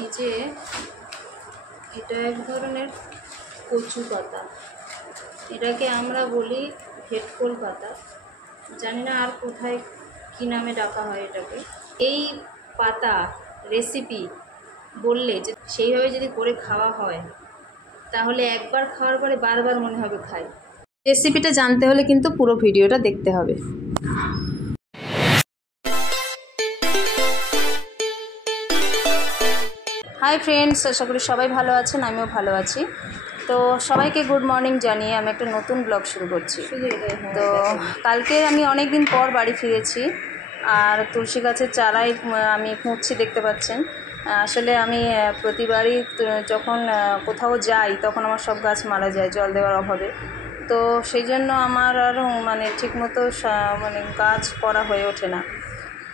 এই যে এটা এক ধরনের কচু পাতা, এটাকে আমরা বলি ভেটকোল পাতা, জানি না আর কোথায় কী নামে ডাকা হয় এটাকে। এই পাতা রেসিপি বললে যে সেইভাবে যদি করে খাওয়া হয় তাহলে একবার খাওয়ার পরে বারবার মনে হবে খাই। রেসিপিটা জানতে হলে কিন্তু পুরো ভিডিওটা দেখতে হবে। হাই ফ্রেন্ডস, আশা করি সবাই ভালো আছেন, আমিও ভালো আছি। তো সবাইকে গুড মর্নিং জানিয়ে আমি একটা নতুন ব্লগ শুরু করছি। তো কালকে আমি অনেক দিন পর বাড়ি ফিরেছি, আর তুলসী গাছের চারাই আমি খুঁজছি, দেখতে পাচ্ছেন। আসলে আমি প্রতিবারই যখন কোথাও যাই তখন আমার সব গাছ মারা যায় জল দেওয়ার অভাবে। তো সেই জন্য আমার আর ঠিকমতো গাছ করা হয়ে ওঠে না।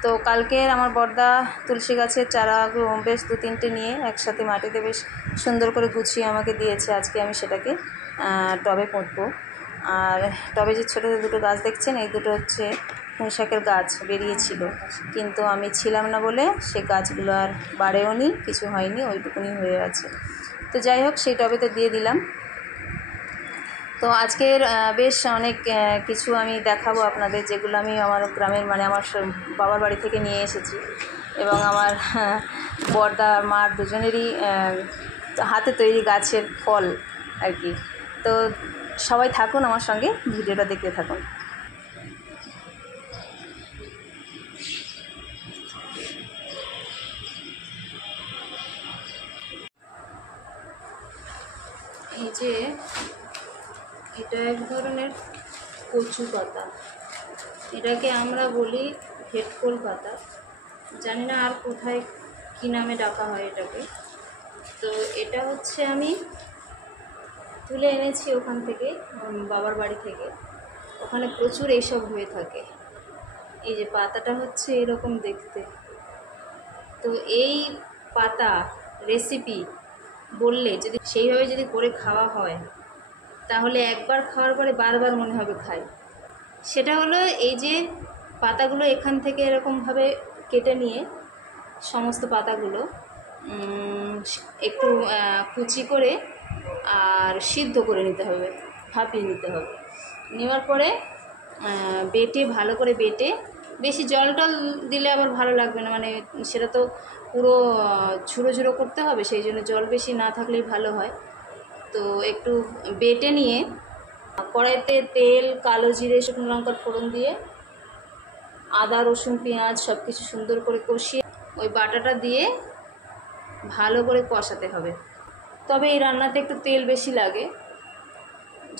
তো কালকে আমার বড়দা তুলসী গাছের চারা বেশ 2-3টে নিয়ে একসাথে মাটিতে বেশ সুন্দর করে গুছিয়ে আমাকে দিয়েছে। আজকে আমি সেটাকে টবে পুঁতবো। আর টবে যে ছোটো দুটো গাছ দেখছেন, এই দুটো হচ্ছে পুঁই শাকের গাছ বেরিয়েছিল, কিন্তু আমি ছিলাম না বলে সে গাছগুলো আর বাড়েও নি, কিছু হয়নি, ওইটুকুনি হয়ে আছে। তো যাই হোক, সেই টবেতে দিয়ে দিলাম। তো আজকের বেশ অনেক কিছু আমি দেখাবো আপনাদের, যেগুলো আমি আমার গ্রামের আমার বাবার বাড়ি থেকে নিয়ে এসেছি, এবং আমার বড়দা আর মার দুজনেরই হাতে তৈরি গাছের ফল আর কি। তো সবাই থাকুন আমার সঙ্গে, ভিডিওটা দেখতে থাকুন। এই যে এটা এক ধরনের কচু পাতা, এটাকে আমরা বলি ভেটকোল পাতা, জানি না আর কোথায় কী নামে ডাকা হয় এটাকে। তো এটা হচ্ছে আমি তুলে এনেছি ওখান থেকে, বাবার বাড়ি থেকে। ওখানে প্রচুর এইসব হয়ে থাকে। এই যে পাতাটা হচ্ছে এরকম দেখতে। তো এই পাতা রেসিপি বললে যদি সেইভাবে যদি করে খাওয়া হয় তাহলে একবার খাওয়ার পরে বারবার মনে হবে খাই। সেটা হলো, এই যে পাতাগুলো এখান থেকে এরকমভাবে কেটে নিয়ে সমস্ত পাতাগুলো একটু কুচি করে আর সিদ্ধ করে নিতে হবে, ভাপিয়ে নিতে হবে। নেওয়ার পরে বেটে, ভালো করে বেটে, বেশি জল টল দিলে আবার ভালো লাগবে না, সেটা তো পুরো ঝুড়ো ঝুড়ো করতে হবে, সেই জন্য জল বেশি না থাকলেই ভালো হয়। তো একটু বেটে নিয়ে কড়াইতে তেল, কালো জিরে, শুকনো লঙ্কার ফোড়ন দিয়ে আদা, রসুন, পেঁয়াজ সব কিছু সুন্দর করে কষিয়ে ওই বাটাটা দিয়ে ভালো করে কষাতে হবে। তবে এই রান্নাতে একটু তেল বেশি লাগে।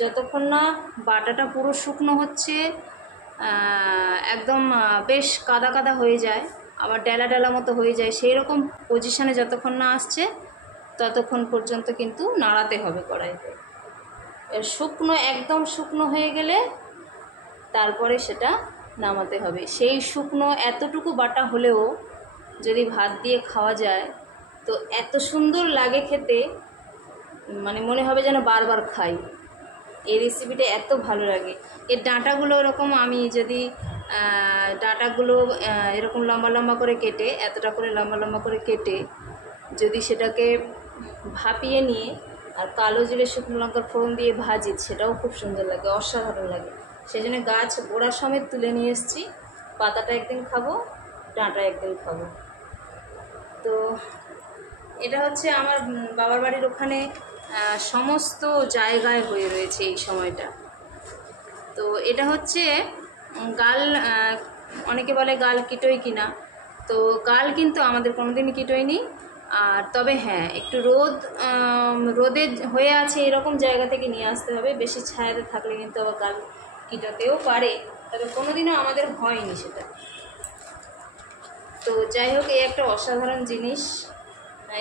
যতক্ষণ না বাটাটা পুরো শুকনো হচ্ছে, একদম বেশ কাদা কাদা হয়ে যায়, আবার ডেলা ডেলা মতো হয়ে যায়, সেই রকম পজিশানে যতক্ষণ না আসছে ততক্ষণ পর্যন্ত কিন্তু নাড়াতে হবে কড়াইতে। শুকনো, একদম শুকনো হয়ে গেলে তারপরে সেটা নামাতে হবে। সেই শুকনো এতটুকু বাটা হলেও যদি ভাত দিয়ে খাওয়া যায় তো এত সুন্দর লাগে খেতে, মনে হবে যেন বারবার খাই। এই রেসিপিটা এত ভালো লাগে। এর ডাঁটাগুলো এরকম, আমি যদি ডাঁটাগুলো এরকম লম্বা লম্বা করে কেটে, এতটা করে লম্বা লম্বা করে কেটে যদি সেটাকে ভাপিয়ে নিয়ে আর কালো জিরে, শুকনো লঙ্কার ফোড়ন দিয়ে ভাজি, সেটাও খুব সুন্দর লাগে, অসাধারণ লাগে। সেই জন্য গাছ গোড়া সমেত তুলে নিয়ে এসেছি। পাতাটা একদিন খাবো, ডাঁটা একদিন খাবো। তো এটা হচ্ছে আমার বাবার বাড়ির ওখানে সমস্ত জায়গায় হয়ে রয়েছে এই সময়টা। তো এটা হচ্ছে গাল, অনেকে বলে গাল কিটোই কিনা, তো গাল কিন্তু আমাদের কোনোদিনই কিটোয়নি। আর তবে হ্যাঁ, একটু রোদে হয়ে আছে এরকম জায়গা থেকে নিয়ে আসতে হবে। বেশি ছায়াতে থাকলে কিন্তু আবার গাল কিটাতেও পারে, তবে কোনোদিনও আমাদের হয়নি সেটা। তো যাই হোক, এই একটা অসাধারণ জিনিস,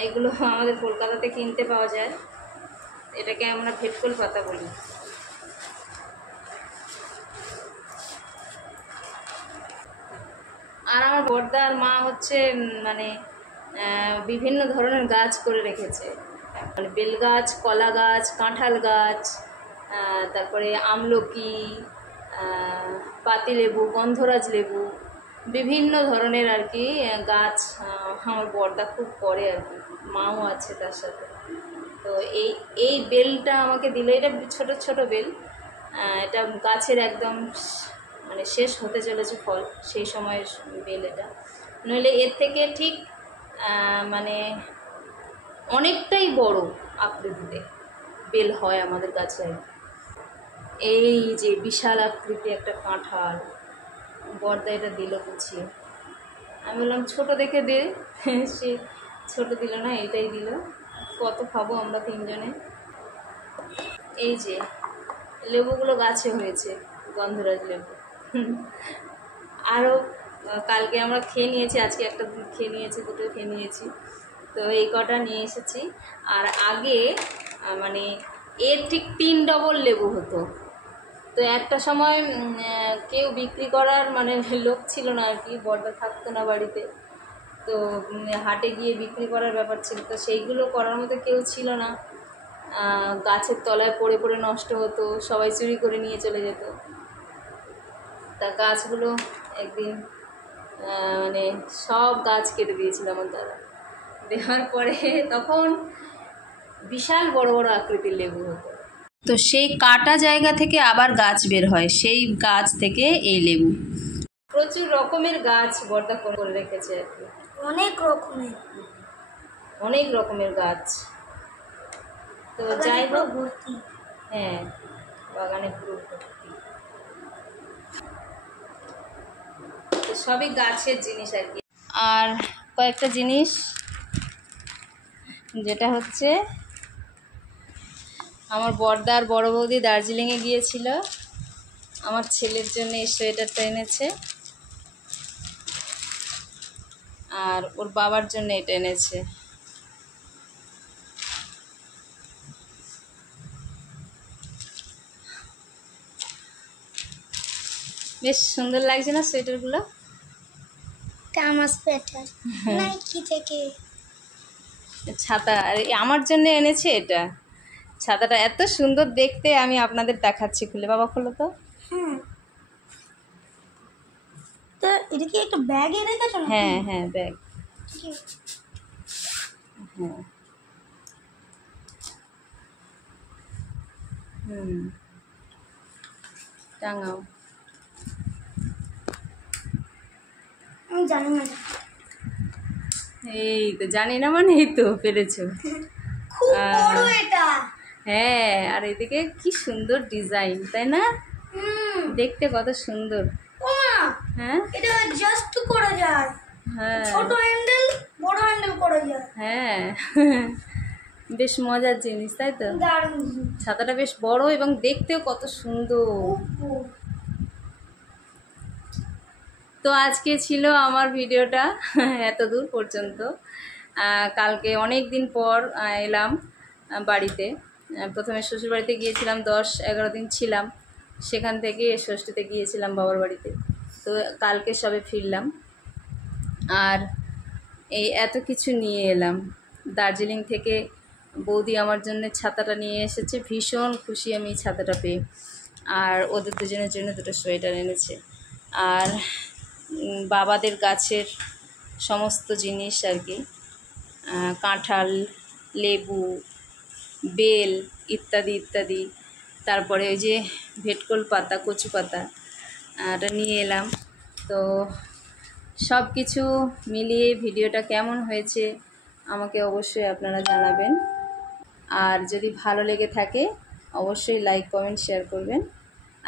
এগুলো আমাদের কলকাতাতে কিনতে পাওয়া যায়। এটাকে আমরা ভেটকোল পাতা বলি। আর আমার বড়দা আর মা হচ্ছে বিভিন্ন ধরনের গাছ করে রেখেছে, বেল গাছ, কলা গাছ, কাঁঠাল গাছ, তারপরে আমলকি, পাতিলেবু, গন্ধরাজ লেবু, বিভিন্ন ধরনের আর কি গাছ আমার বড়দা খুব করে আর কি। মাও আছে তার সাথে। তো এই বেলটা আমাকে দিল, এটা ছোট ছোট বেল, এটা গাছের একদম মানে শেষ হতে চলেছে ফল, সেই সময়ের বেল এটা। নইলে এর থেকে ঠিক মানে অনেকটাই বড় আকৃতিতে বেল হয় আমাদের গাছে। এই যে বিশাল আকৃতি একটা কাঁঠাল, বড়দা এটা দিল গুছিয়ে। আমি বললাম ছোট দেখে দে, সে ছোট দিল না, এটাই দিল। কত খাবো আমরা তিনজনে। এই যে লেবুগুলো গাছে হয়েছে, গন্ধরাজ লেবু। আরও কালকে আমরা খেয়ে নিয়েছি, আজকে একটা খেয়ে নিয়েছি, দুটো খেয়ে নিয়েছি। তো এই কটা নিয়ে এসেছি। আর আগে মানে এর ঠিক 3 ডবল লেবু হতো। তো একটা সময় কেউ বিক্রি করার মানে লোক ছিল না আর কি, বড়দা থাকতো না বাড়িতে। তো হাটে গিয়ে বিক্রি করার ব্যাপার ছিল, তো সেইগুলো করার মতো কেউ ছিল না। গাছের তলায় পড়ে পড়ে নষ্ট হতো, সবাই চুরি করে নিয়ে চলে যেত। তা গাছগুলো একদিন মানে সব গাছ কেটে দিয়েছিল আমার দাদা। দেওয়ার পরে তখন বিশাল বড় বড় আকৃতির লেবু হতো। তো সেই কাটা জায়গা থেকে আবার গাছ বের হয়, সেই গাছ থেকে এই লেবু। প্রচুর রকমের গাছ বড়দা করে রেখেছে আর কি, অনেক রকমের গাছ। তো যাই হোক, হ্যাঁ বাগানে পুরো ভর্তি। তো সবই গাছের জিনিস আর কি। আর কয়েকটা জিনিস, যেটা হচ্ছে আমার বড়দা আর বড় বৌদি দার্জিলিংয়ে গিয়েছিল, আমার ছেলের জন্য এই সোয়েটারটা এনেছে, আর ওর বাবার জন্য এটা এনেছে। বেশ সুন্দর লাগছে না সোয়েটারগুলো? ছাতা আর আমার জন্য এনেছে এটা। ছাতাটা এত সুন্দর দেখতে, আমি আপনাদের দেখাচ্ছি খুলে। বাবা খোলো তো। তো এটা কি একটা ব্যাগে রেখেছো না? হ্যাঁ হ্যাঁ ব্যাগ। হ্যাঁ টাঙাও। আমি জানি না। এই তো জানি না মানে, এই তো পেরেছো। খুব বড় এটা। হ্যাঁ, আর এদিকে কি সুন্দর ডিজাইন, তাই না? দেখতে কত সুন্দর। হ্যাঁ এটা জাস্ট করা যায়, হ্যাঁ ছোট হ্যান্ডেল বড় হ্যান্ডেল করা যায়। হ্যাঁ বেশ মজার জিনিস, তাই তো? দারুণ। ছাতাটা বেশ বড় এবং দেখতেও কত সুন্দর। তো আজকে ছিল আমার ভিডিওটা এত দূর পর্যন্ত। কালকে অনেক দিন পর এলাম বাড়িতে। প্রথমে শ্বশুর বাড়িতে গিয়েছিলাম, 10-11 দিন ছিলাম, সেখান থেকে ষষ্ঠীতে গিয়েছিলাম বাবার বাড়িতে। তো কালকে সবে ফিরলাম, আর এই এত কিছু নিয়ে এলাম। দার্জিলিং থেকে বৌদি আমার জন্য ছাতাটা নিয়ে এসেছে, ভীষণ খুশি আমি এই ছাতাটা পেয়ে। আর ওদের দুজনের জন্য দুটো সোয়েটার এনেছে। আর বাবাদের গাছের সমস্ত জিনিস আর কি, কাঁঠাল, লেবু, বেল ইত্যাদি ইত্যাদি। তারপরে ওই যে ভেটকল পাতা, কচু পাতা, এটা নিয়ে এলাম। তো সব কিছু মিলিয়ে ভিডিওটা কেমন হয়েছে আমাকে অবশ্যই আপনারা জানাবেন। আর যদি ভালো লেগে থাকে অবশ্যই লাইক, কমেন্ট, শেয়ার করবেন।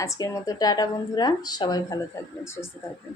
আজকের মতো টাটা বন্ধুরা, সবাই ভালো থাকবেন, সুস্থ থাকবেন।